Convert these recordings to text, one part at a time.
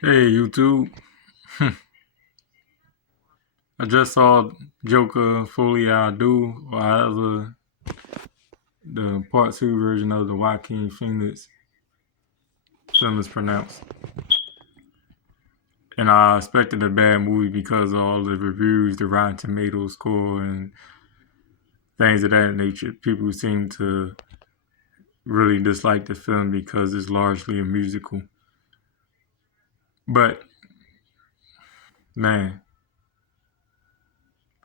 Hey YouTube, I just saw Joker Folie, Deux, or however the part two version of the Joaquin Phoenix film is pronounced. And I expected a bad movie because of all the reviews, the Rotten Tomatoes score, and things of that nature. People seem to really dislike the film because it's largely a musical. But, man,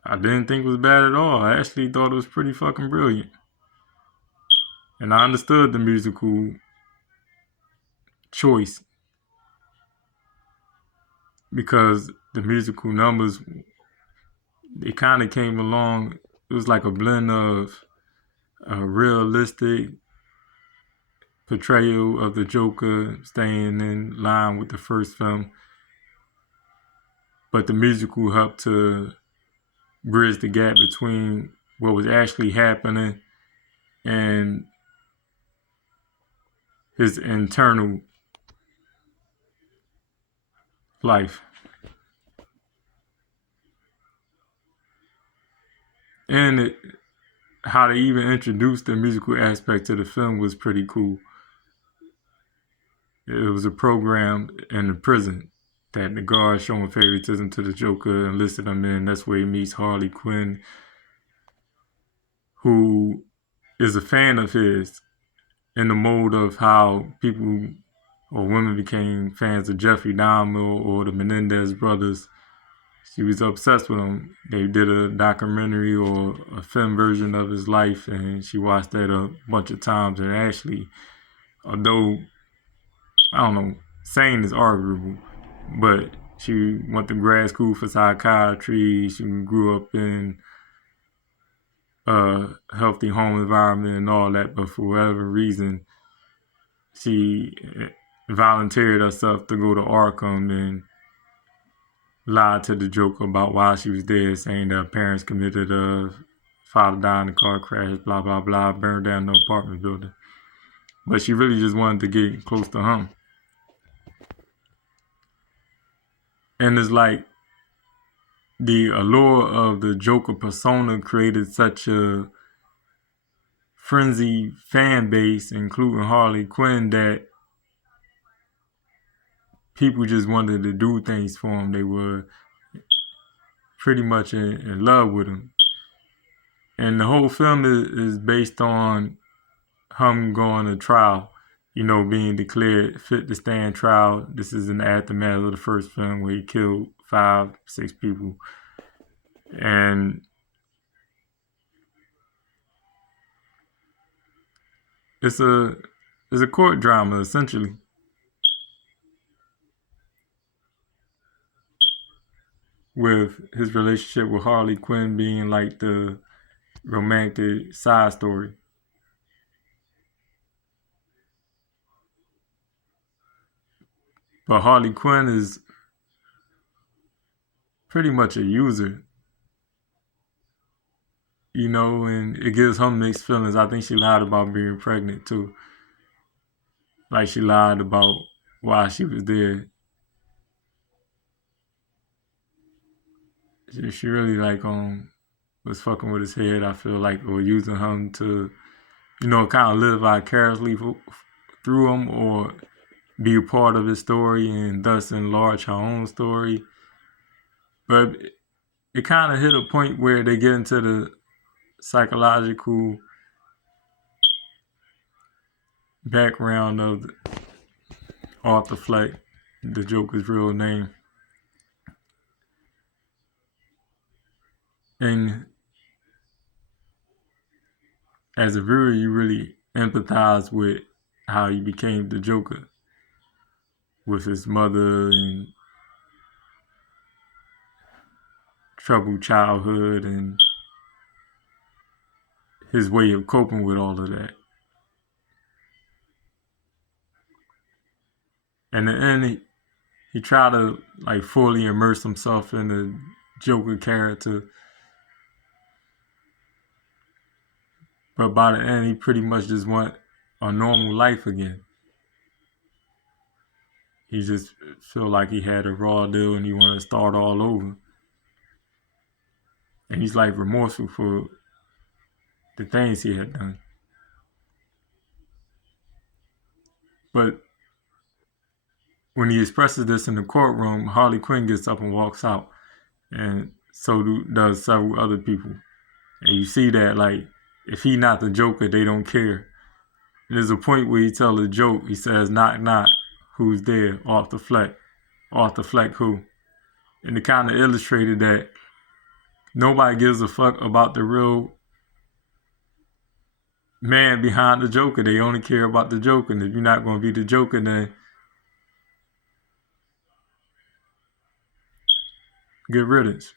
I didn't think it was bad at all. I actually thought it was pretty fucking brilliant. And I understood the musical choice because the musical numbers, they kind of came along. It was like a blend of a realistic portrayal of the Joker staying in line with the first film, but the musical helped to bridge the gap between what was actually happening and his internal life. And how they even introduced the musical aspect to the film was pretty cool. It was a program in the prison that the guards showing favoritism to the Joker, enlisted him in. That's where he meets Harley Quinn, who is a fan of his in the mode of how people or women became fans of Jeffrey Dahmer or the Menendez brothers. She was obsessed with him. They did a documentary or a film version of his life, and she watched that a bunch of times. And actually, although I don't know, sane is arguable, but she went to grad school for psychiatry. She grew up in a healthy home environment and all that, but for whatever reason, she volunteered herself to go to Arkham and lied to the Joker about why she was there, saying that her parents committed a father died in a car crash, blah blah blah, burned down the apartment building. But she really just wanted to get close to him. And it's like the allure of the Joker persona created such a frenzied fan base, including Harley Quinn, that people just wanted to do things for him. They were pretty much in love with him. And the whole film is based on him going to trial, being declared fit to stand trial. This is in the aftermath of the first film where he killed 5, 6 people. And it's a court drama essentially, with his relationship with Harley Quinn being like the romantic side story. But Harley Quinn is pretty much a user, and it gives him mixed feelings. I think she lied about being pregnant too. Like she lied about why she was there. She really was fucking with his head, I feel like, or using him to, kind of live vicariously through him, or be a part of his story and thus enlarge her own story. But it kind of hit a point where they get into the psychological background of Arthur Fleck, the Joker's real name. And as a viewer, you really empathize with how he became the Joker, with his mother and troubled childhood and his way of coping with all of that. And in the end, he tried to like fully immerse himself in the Joker character, but by the end, he pretty much just want a normal life again. he just felt like he had a raw deal and he wanted to start all over. And he's like remorseful for the things he had done. But when he expresses this in the courtroom, Harley Quinn gets up and walks out. And so does several other people. And you see that, like, if he not the Joker, they don't care. There's a point where he tells a joke. He says, knock, knock, who's there? Arthur Fleck. Arthur Fleck who? And it kind of illustrated that nobody gives a fuck about the real man behind the Joker. They only care about the Joker. And if you're not going to be the Joker, then good riddance.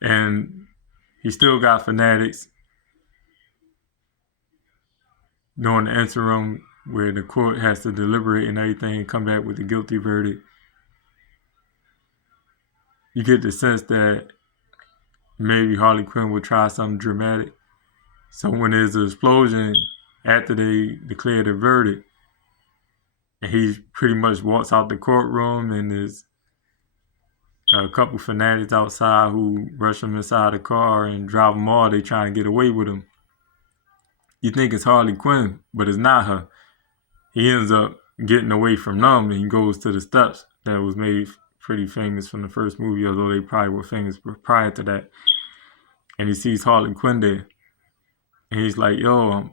And he still got fanatics during the interim where the court has to deliberate and everything and come back with a guilty verdict. You get the sense that maybe Harley Quinn would try something dramatic. So when there's an explosion after they declare the verdict, and he pretty much walks out the courtroom, and there's a couple fanatics outside who rush him inside the car and drive him all. They trying to get away with him. You think it's Harley Quinn, but it's not her. He ends up getting away from them, and he goes to the steps that was made pretty famous from the first movie, although they probably were famous prior to that. And he sees Harley Quinn there. And he's like, yo,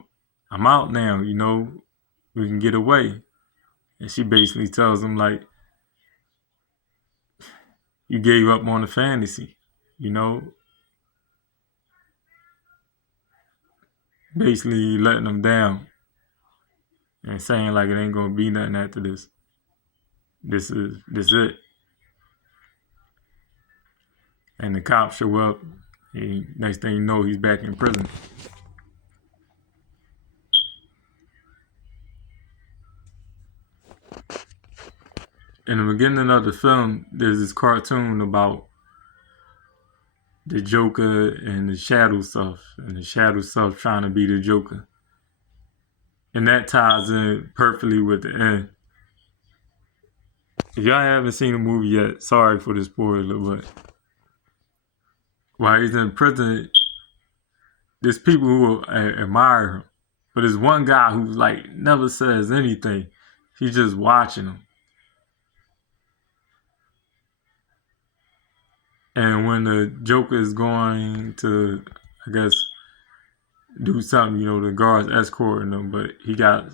I'm out now, you know, we can get away. And she basically tells him, like, you gave up on the fantasy, you know. Basically letting him down and saying, like, it ain't gonna be nothing after this. This it. And the cops show up. Next thing you know, he's back in prison. In the beginning of the film, there's this cartoon about the Joker and the shadow self, and the shadow self trying to be the Joker. And that ties in perfectly with the end. If y'all haven't seen the movie yet, sorry for the spoiler, but while he's in prison, there's people who admire him. But there's one guy who, like, never says anything. He's just watching him. And when the Joker is going to, I guess, do something, you know, the guards escorting him, but he got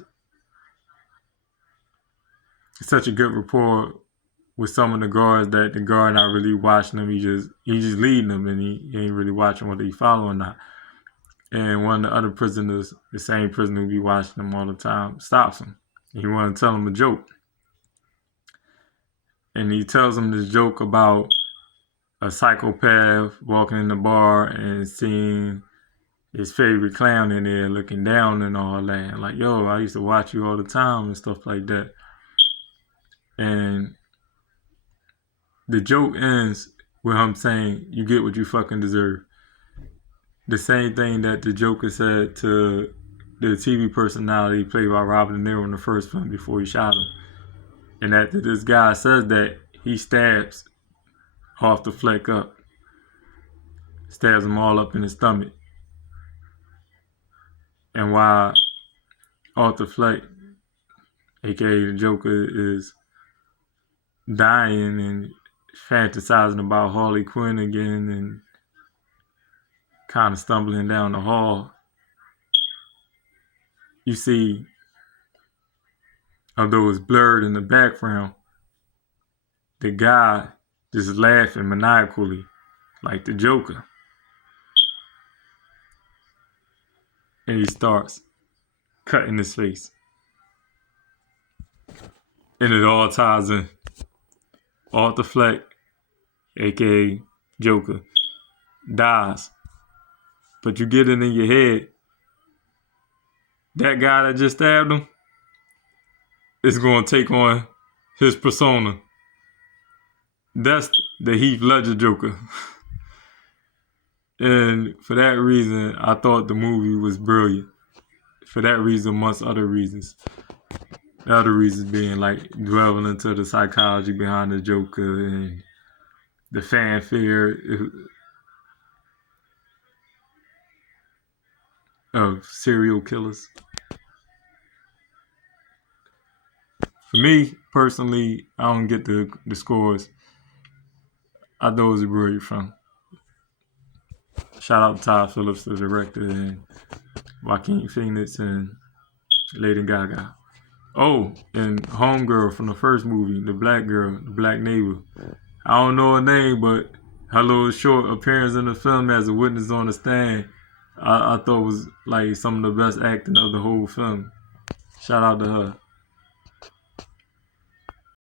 such a good rapport with some of the guards that the guard not really watching him. He just leading them, and he ain't really watching whether he following or not. And one of the other prisoners, the same prisoner who be watching him all the time, stops him. He want to tell him a joke. And he tells him this joke about a psychopath walking in the bar and seeing his favorite clown in there looking down and all that. And like, yo, I used to watch you all the time and stuff like that. And the joke ends with him saying, you get what you fucking deserve. The same thing that the Joker said to the TV personality played by Robert De Niro in the first film before he shot him. And after this guy says that, he stabs Arthur Fleck up. Stabs him all up in his stomach. And while Arthur Fleck, aka the Joker, is dying and fantasizing about Harley Quinn again and kind of stumbling down the hall, you see, although it's blurred in the background, the guy just laughing maniacally like the Joker. And he starts cutting his face. And it all ties in. Arthur Fleck, aka Joker, dies. But you get it in your head, that guy that just stabbed him is going to take on his persona. That's the Heath Ledger Joker. And for that reason, I thought the movie was brilliant. for that reason, amongst other reasons. The other reasons being like dwelling into the psychology behind the Joker and the fanfare of serial killers. For me personally, I don't get the scores. I know it's where you're from. Shout out to Todd Phillips, the director, and Joaquin Phoenix and Lady Gaga. Oh, and Homegirl from the first movie, the black girl, the black neighbor. I don't know her name, but her little short appearance in the film as a witness on the stand, I thought was like some of the best acting of the whole film. Shout out to her.